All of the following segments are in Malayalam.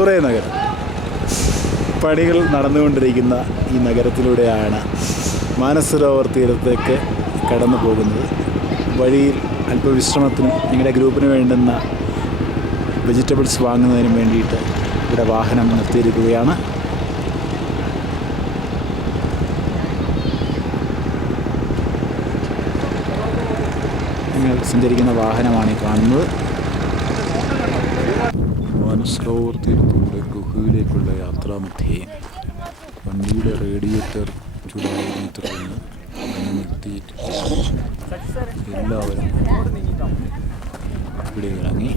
ഫുറേ നഗരം. പണികൾ നടന്നുകൊണ്ടിരിക്കുന്ന ഈ നഗരത്തിലൂടെയാണ് മാനസരോവർ തീരത്തേക്ക് കടന്നു പോകുന്നത്. വഴിയിൽ അല്പവിശ്രമത്തിനും നിങ്ങളുടെ ഗ്രൂപ്പിന് വേണ്ടുന്ന വെജിറ്റബിൾസ് വാങ്ങുന്നതിനും വേണ്ടിയിട്ട് ഇവിടെ വാഹനം നിർത്തിയിരിക്കുകയാണ്. നിങ്ങൾ സഞ്ചരിക്കുന്ന വാഹനമാണ് ഈ കാണുന്നത്. മാനസരോവർ തീരത്തൂടെ ഗുഹയിലേക്കുള്ള യാത്രാമധ്യേ വണ്ടിയുടെ റേഡിയേറ്റർ ചൂടായി തുടർന്ന് നിർത്തിയിട്ട് എല്ലാവരും ഇവിടെ ഇറങ്ങി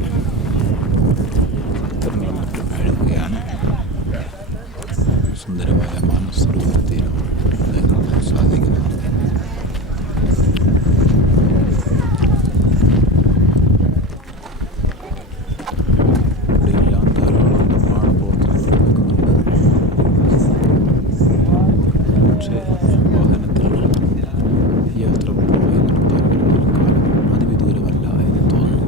ചിത്രങ്ങളും മറ്റും എഴുതുകയാണ്. സുന്ദരമായ മാനസരോവർ തീരം കാണാൻ സാധിക്കുന്നു. ഇവിടെയെല്ലാം ധാരാളം നിർമ്മാണ പ്രവർത്തനങ്ങൾ നടക്കുന്നുണ്ട്. പക്ഷേ വാഹനത്തിൽ യാത്ര പൂർണ്ണമായി നിർത്താൻ കാലം അതിവിദൂരമല്ല എന്ന് തോന്നുന്നു.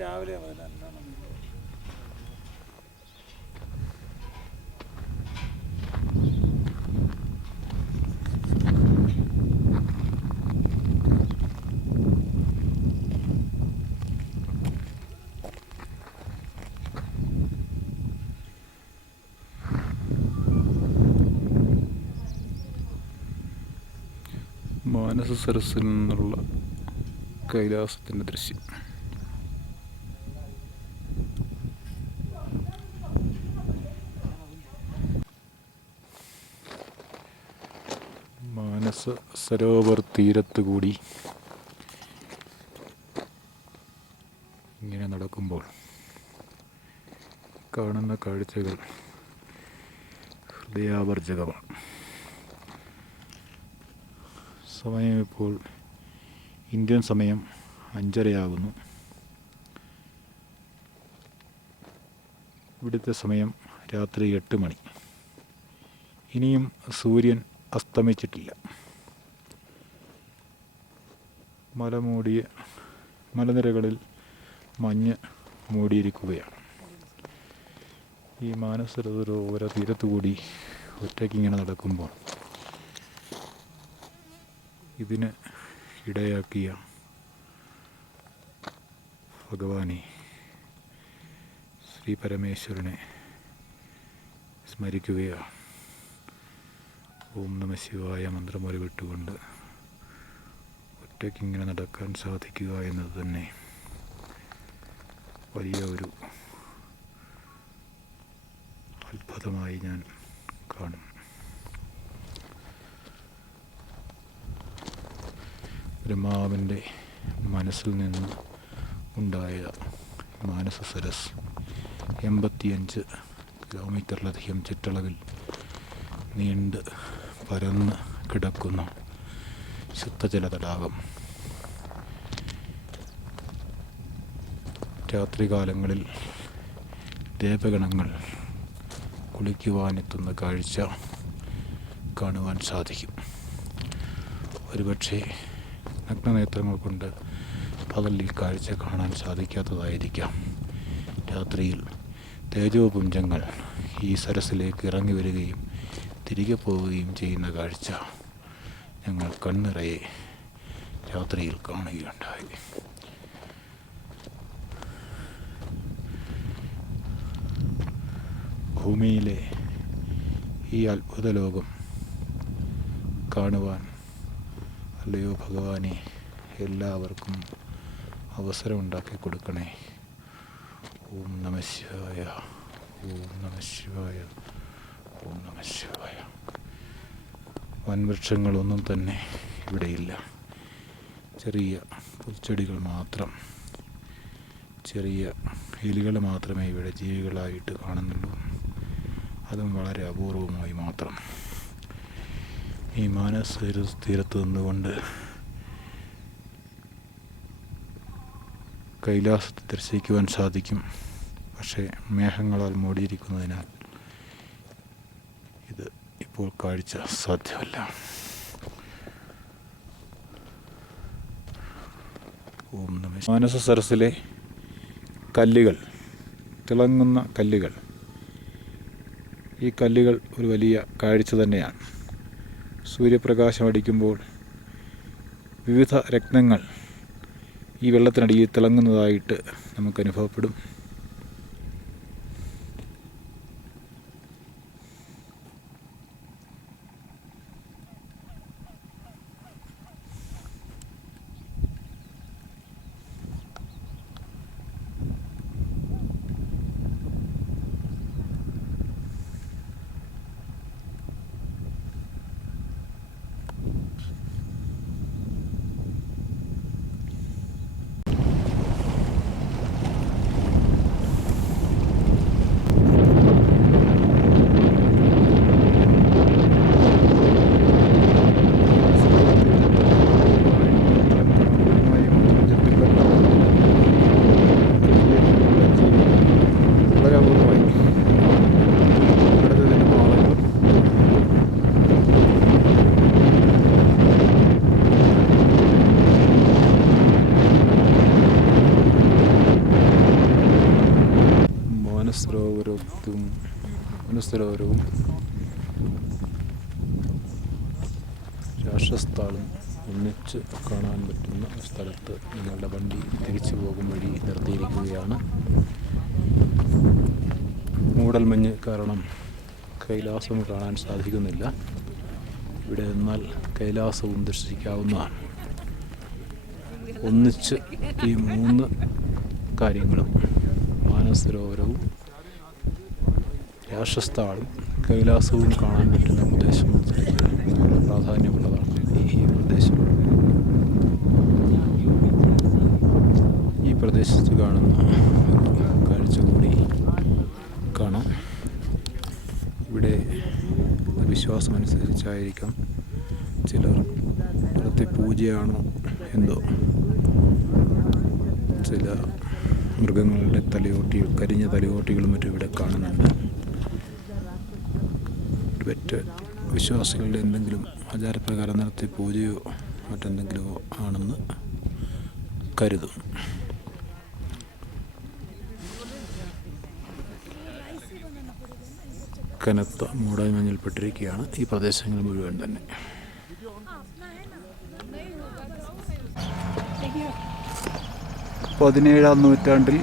രാവിലെ മാനസ സരസിൽ നിന്നുള്ള കൈലാസത്തിൻ്റെ ദൃശ്യം. മാനസ സരോവർ തീരത്തുകൂടി ഇങ്ങനെ നടക്കുമ്പോൾ കാണുന്ന കാഴ്ചകൾ ഹൃദയാവർജകമാണ്. സമയം ഇപ്പോൾ ഇന്ത്യൻ സമയം 5:30 ഇവിടുത്തെ സമയം രാത്രി 8 മണി. ഇനിയും സൂര്യൻ അസ്തമിച്ചിട്ടില്ല. മലനിരകളിൽ മഞ്ഞ് മൂടിയിരിക്കുകയാണ്. ഈ മാനസരോവര തീരത്തുകൂടി ഒറ്റയ്ക്കിങ്ങനെ നടക്കുമ്പോൾ ഇതിന് ഇടയാക്കിയ ഭഗവാനെ, ശ്രീ പരമേശ്വരനെ സ്മരിക്കുകയാണ്. ഓം നമഃ ശിവായ മന്ത്രമൊരു വിട്ടുകൊണ്ട് ഒറ്റയ്ക്കിങ്ങനെ നടക്കാൻ സാധിക്കുക എന്നത് തന്നെ വലിയ ഒരു അത്ഭുതമായി ഞാൻ കാണും. ബ്രഹ്മാവിൻ്റെ മനസ്സിൽ നിന്ന് ഉണ്ടായ മാനസ സരസ് 85 കിലോമീറ്ററിലധികം ചുറ്റളവിൽ നീണ്ട് പരന്ന് കിടക്കുന്ന ശുദ്ധജല തടാകം. രാത്രികാലങ്ങളിൽ ദേവഗണങ്ങൾ കുളിക്കുവാനെത്തുന്ന കാഴ്ച കാണുവാൻ സാധിക്കും. ഒരുപക്ഷെ നഗ്നനേത്രങ്ങൾ കൊണ്ട് പകലിൽ കാഴ്ച കാണാൻ സാധിക്കാത്തതായിരിക്കാം. രാത്രിയിൽ തേജോപുഞ്ചങ്ങൾ ഈ സരസിലേക്ക് ഇറങ്ങി വരികയും തിരികെ പോവുകയും ചെയ്യുന്ന കാഴ്ച ഞങ്ങൾ കണ്ണിറയെ രാത്രിയിൽ കാണുകയുണ്ടായി. ഭൂമിയിലെ ഈ അത്ഭുത ലോകം കാണുവാൻ അല്ലയോ ഭഗവാനെ എല്ലാവർക്കും അവസരം ഉണ്ടാക്കി കൊടുക്കണേ. ഓം നമഃ ശിവായ, ഓം നമഃ ശിവായ, ഓം നമഃ ശിവായ. വൻവൃക്ഷങ്ങളൊന്നും തന്നെ ഇവിടെയില്ല. ചെറിയ പുൽച്ചെടികൾ മാത്രം, ചെറിയ എലികൾ മാത്രമേ ഇവിടെ ജീവികളായിട്ട് കാണുന്നുള്ളൂ. അതും വളരെ അപൂർവമായി മാത്രം. ഈ മാനസ തീരത്ത് നിന്നുകൊണ്ട് കൈലാസത്തെ ദർശിക്കുവാൻ സാധിക്കും. പക്ഷേ മേഘങ്ങളാൽ മൂടിയിരിക്കുന്നതിനാൽ ഇത് ഇപ്പോൾ കാഴ്ച സാധ്യമല്ല. മാനസ സരസിലെ കല്ലുകൾ, തിളങ്ങുന്ന കല്ലുകൾ, ഈ കല്ലുകൾ ഒരു വലിയ കാഴ്ച തന്നെയാണ്. സൂര്യപ്രകാശം അടിക്കുമ്പോൾ വിവിധ രത്നങ്ങൾ ഈ വെള്ളത്തിനടിയിൽ തിളങ്ങുന്നതായിട്ട് നമുക്ക് അനുഭവപ്പെടും. മനസ്സരോവരവും രാക്ഷസ്ഥാളും ഒന്നിച്ച് കാണാൻ പറ്റുന്ന സ്ഥലത്ത് നിങ്ങളുടെ വണ്ടി തിരിച്ചു പോകും വഴി നിർത്തിയിരിക്കുകയാണ്. മൂടൽമഞ്ഞ് കാരണം കൈലാസം കാണാൻ സാധിക്കുന്നില്ല. ഇവിടെ നിന്നാൽ കൈലാസവും ദർശിക്കാവുന്നതാണ്. ഒന്നിച്ച് ഈ 3 കാര്യങ്ങളും, മാനസരോവരവും രാക്ഷസ്ഥാളും കൈലാസവും കാണാൻ പറ്റുന്ന പ്രദേശം പ്രാധാന്യമുള്ളതാണ് ഈ പ്രദേശം. ഈ പ്രദേശത്ത് കാണുന്ന കാഴ്ച കൂടി കാണാം. ഇവിടെ വിശ്വാസമനുസരിച്ചായിരിക്കാം ചിലർ ഇവിടുത്തെ പൂജയാണോ എന്തോ ചില മൃഗങ്ങളുടെ തലയോട്ടികൾ, കരിഞ്ഞ തലയോട്ടികളും മറ്റും ഇവിടെ കാണുന്നുണ്ട്. മറ്റ് വിശ്വാസികളുടെ എന്തെങ്കിലും ആചാരപ്രകാരം നടത്തിയ പൂജയോ മറ്റെന്തെങ്കിലുമോ ആണെന്ന് കരുതും. കനത്ത മൂടൽമഞ്ഞിൽപ്പെട്ടിരിക്കുകയാണ് ഈ പ്രദേശങ്ങൾ മുഴുവൻ തന്നെ. പതിനേഴാം നൂറ്റാണ്ടിൽ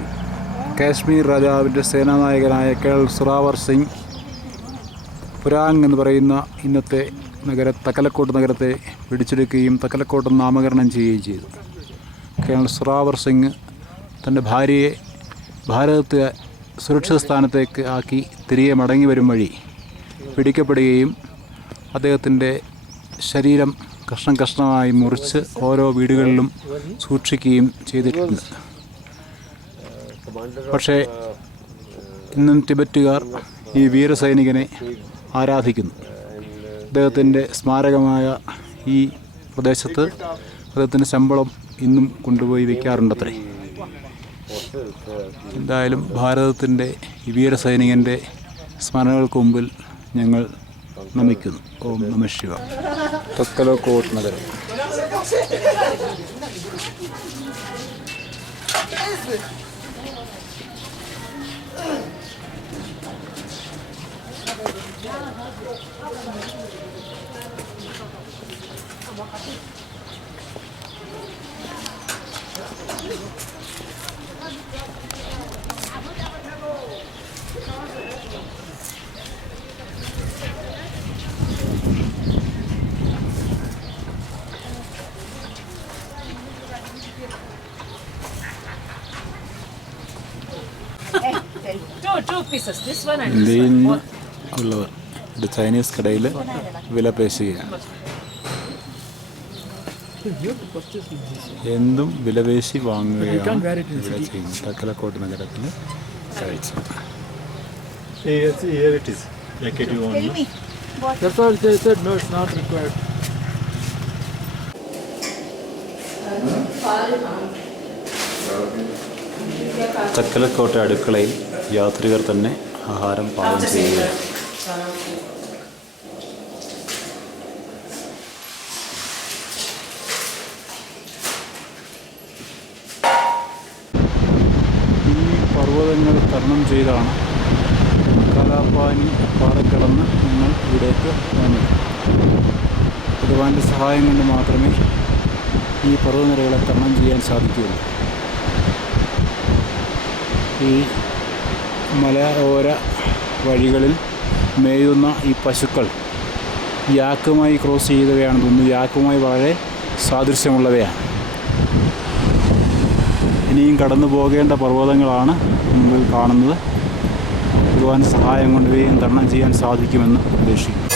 കാശ്മീർ രാജാവിൻ്റെ സേനാനായകനായ കേണൽ സുറാവർ സിംഗ് പുരാങ് എന്ന് പറയുന്ന ഇന്നത്തെ തക്കലക്കോട്ട് നഗരത്തെ പിടിച്ചെടുക്കുകയും തക്കലക്കോട്ട് നാമകരണം ചെയ്യുകയും ചെയ്തു. കേണൽ സുറാവർ സിംഗ് തൻ്റെ ഭാര്യയെ ഭാരതത്തെ സുരക്ഷിത സ്ഥാനത്തേക്ക് ആക്കി തിരികെ മടങ്ങി വരും വഴി പിടിക്കപ്പെടുകയും അദ്ദേഹത്തിൻ്റെ ശരീരം കഷ്ണം കഷ്ണമായി മുറിച്ച് ഓരോ വീടുകളിലും സൂക്ഷിക്കുകയും ചെയ്തിട്ടുണ്ട്. പക്ഷേ ഇന്നും ടിബറ്റുകാർ ഈ വീരസൈനികനെ ആരാധിക്കുന്നു. അദ്ദേഹത്തിൻ്റെ സ്മാരകമായ ഈ പ്രദേശത്ത് അദ്ദേഹത്തിൻ്റെ ശമ്പളം ഇന്നും കൊണ്ടുപോയി വയ്ക്കാറുണ്ടത്രേ. എന്തായാലും ഭാരതത്തിൻ്റെ ഈ വീരസൈനികൻ്റെ സ്മരണകൾക്ക് മുമ്പിൽ ഞങ്ങൾ നമിക്കുന്നു. ഓം നമഃ ശിവായ. തക്കലക്കോട്ട് നഗരം. ഇന്ത്യയിൽ നിന്ന് ഉള്ളവർ ഇത് ചൈനീസ് കടയിൽ വില പേശുകയാണ്. എന്തും വിലപേശി വാങ്ങുകയാണ് ഇവിടെ ചെയ്യുന്നത്. തക്കലക്കോട്ട് നഗരത്തിൽ കാഴ്ച. That's all they said. No, it's not required. ചക്കലക്കോട്ട അടുക്കളയിൽ യാത്രികർ തന്നെ ആഹാരം പാകം ചെയ്യുകയാണ്. ഈ പർവ്വതങ്ങൾ തരണം ചെയ്താണ് കാലാപാനി പാറക്കടന്ന് ഞങ്ങൾ ഇവിടേക്ക് വന്നത്. ഭഗവാന്റെ സഹായം കൊണ്ട് മാത്രമേ ഈ പർവ്വതനിരകളെ തരണം ചെയ്യാൻ സാധിക്കുകയുള്ളൂ. ഈ മലയോര വഴികളിൽ മേയുന്ന ഈ പശുക്കൾ യാക്കുമായി ക്രോസ് ചെയ്തവയാണെന്ന് തോന്നുന്നു. യാക്കുമായി വളരെ സാദൃശ്യമുള്ളവയാണ്. ഇനിയും കടന്നു പോകേണ്ട പർവ്വതങ്ങളാണ് മുമ്പിൽ കാണുന്നത്. ഭഗവാൻ സഹായം കൊണ്ട് ഇവയും തരണം ചെയ്യാൻ സാധിക്കുമെന്ന് പ്രതീക്ഷിക്കുന്നു.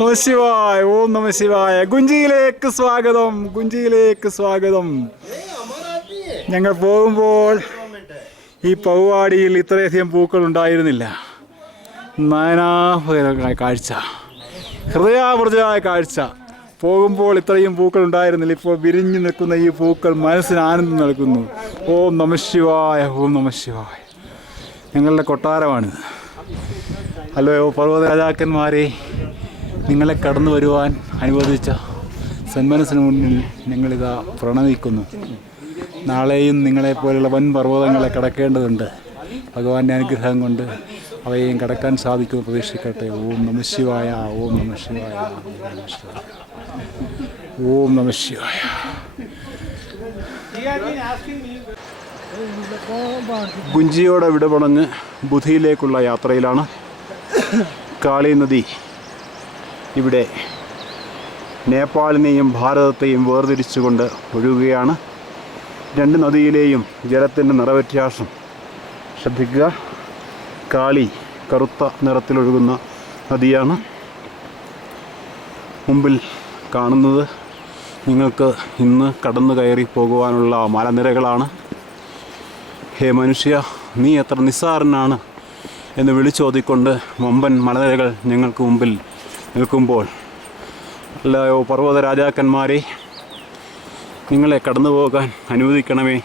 നമശിവായ, ഓം നമശിവായ. ഗുഞ്ചിയിലേക്ക് സ്വാഗതം, ഗുഞ്ചിയിലേക്ക് സ്വാഗതം. ഞങ്ങൾ പോകുമ്പോൾ ഈ പൗവാടിയിൽ ഇത്രയധികം പൂക്കൾ ഉണ്ടായിരുന്നില്ല. നയനാഭകരമായ കാഴ്ച, ഹൃദയാവൃതമായ കാഴ്ച. പോകുമ്പോൾ ഇത്രയും പൂക്കൾ ഉണ്ടായിരുന്നില്ല. ഇപ്പോൾ വിരിഞ്ഞു നിൽക്കുന്ന ഈ പൂക്കൾ മനസ്സിന് ആനന്ദം നൽകുന്നു. ഓം നമശിവായ, ഓം നമശിവായ. ഞങ്ങളുടെ കൊട്ടാരമാണിത്. ഹലോ പർവ്വത രാജാക്കന്മാരെ, നിങ്ങളെ കടന്നു വരുവാൻ അനുവദിച്ച സന്മനസ്സിന് മുന്നിൽ ഞങ്ങളിതാ പ്രണമിക്കുന്നു. നാളെയും നിങ്ങളെപ്പോലുള്ള വൻ പർവ്വതങ്ങളെ കടക്കേണ്ടതുണ്ട്. ഭഗവാന്റെ അനുഗ്രഹം കൊണ്ട് അവയെയും കടക്കാൻ സാധിക്കുമെന്ന് പ്രതീക്ഷിക്കട്ടെ. ഓം നമശിവായ, ഓം നമശിവായ, ഓം നമശിവായ. ഗുഞ്ചിയോടെ വിട പറഞ്ഞ് ബുധിയിലേക്കുള്ള യാത്രയിലാണ്. കാളി നദി ഇവിടെ നേപ്പാളിനെയും ഭാരതത്തെയും വേർതിരിച്ചുകൊണ്ട് ഒഴുകുകയാണ്. രണ്ട് നദിയിലെയും ജലത്തിൻ്റെ നിറവ്യത്യാസം ശ്രദ്ധിക്കുക. കാളി കറുത്ത നിറത്തിലൊഴുകുന്ന നദിയാണ്. മുമ്പിൽ കാണുന്നത് നിങ്ങൾക്ക് ഇന്ന് കടന്നു കയറി പോകുവാനുള്ള മലനിരകളാണ്. ഹേ മനുഷ്യ, നീ എത്ര നിസ്സാരനാണ് എന്ന് വിളിച്ചോതിക്കൊണ്ട് വമ്പൻ മലനിരകൾ ഞങ്ങൾക്ക് മുമ്പിൽ നിൽക്കുമ്പോൾ, അല്ലയോ പർവ്വത രാജാക്കന്മാരെ, നിങ്ങളെ കടന്നു പോകാൻ അനുവദിക്കണമേ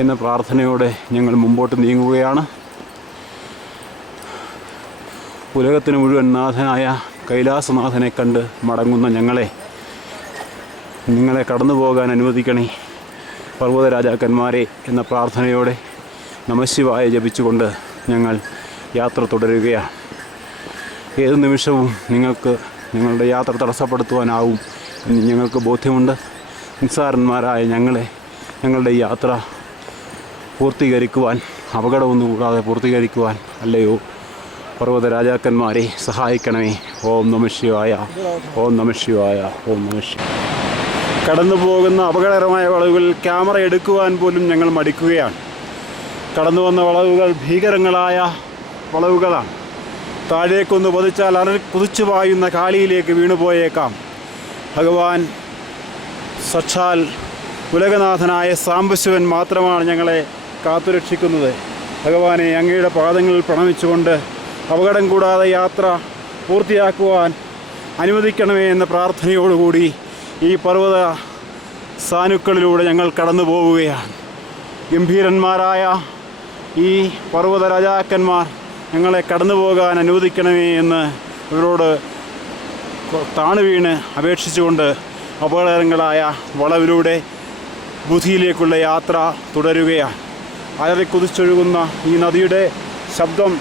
എന്ന പ്രാർത്ഥനയോടെ ഞങ്ങൾ മുമ്പോട്ട് നീങ്ങുകയാണ്. ഉലകത്തിന് മുഴുവൻ നാഥനായ കൈലാസനാഥനെ കണ്ട് മടങ്ങുന്ന നിങ്ങളെ കടന്നു പോകാൻ അനുവദിക്കണേ പർവ്വത രാജാക്കന്മാരെ എന്ന പ്രാർത്ഥനയോടെ നമശിവായ ജപിച്ചുകൊണ്ട് ഞങ്ങൾ യാത്ര തുടരുകയാണ്. ഏത് നിമിഷവും നിങ്ങൾക്ക് നിങ്ങളുടെ യാത്ര തടസ്സപ്പെടുത്തുവാനാവും എന്ന് ഞങ്ങൾക്ക് ബോധ്യമുണ്ട്. നിസ്സാരന്മാരായ ഞങ്ങളുടെ യാത്ര പൂർത്തീകരിക്കുവാൻ, അപകടമൊന്നും കൂടാതെ പൂർത്തീകരിക്കുവാൻ അല്ലയോ പർവ്വത രാജാക്കന്മാരെ സഹായിക്കണമേ. ഓം നമശിവായ, ഓം നമശിവായ, ഓം നമശിവായ. കടന്നു പോകുന്ന അപകടകരമായ വളവുകളിൽ ക്യാമറ എടുക്കുവാൻ പോലും ഞങ്ങൾ മടിക്കുകയാണ്. കടന്നു വന്ന വളവുകൾ ഭീകരങ്ങളായ വളവുകളാണ്. താഴേക്കൊന്ന് പതിച്ചാൽ കുതിച്ചു പായുന്ന കാളിയിലേക്ക് വീണുപോയേക്കാം. ഭഗവാൻ സച്ചാൽ ഉലകനാഥനായ സാംബശിവൻ മാത്രമാണ് ഞങ്ങളെ കാത്തുരക്ഷിക്കുന്നത്. ഭഗവാനെ, അങ്ങയുടെ പാദങ്ങളിൽ പ്രണമിച്ചുകൊണ്ട് അപകടം കൂടാതെ യാത്ര പൂർത്തിയാക്കുവാൻ അനുവദിക്കണമേ എന്ന പ്രാർത്ഥനയോടുകൂടി ഈ പർവ്വത സാനുക്കളിലൂടെ ഞങ്ങൾ കടന്നു പോവുകയാണ്. ഗംഭീരന്മാരായ ഈ പർവ്വത രാജാക്കന്മാർ ഞങ്ങളെ കടന്നു പോകാൻ അനുവദിക്കണമേ എന്ന് ഇവരോട് താണുവീണ് അപേക്ഷിച്ചുകൊണ്ട് അപകടകരങ്ങളായ വളവിലൂടെ ബുധിയിലേക്കുള്ള യാത്ര തുടരുകയാണ്. അലറി കുതിച്ചൊഴുകുന്ന ഈ നദിയുടെ ശബ്ദം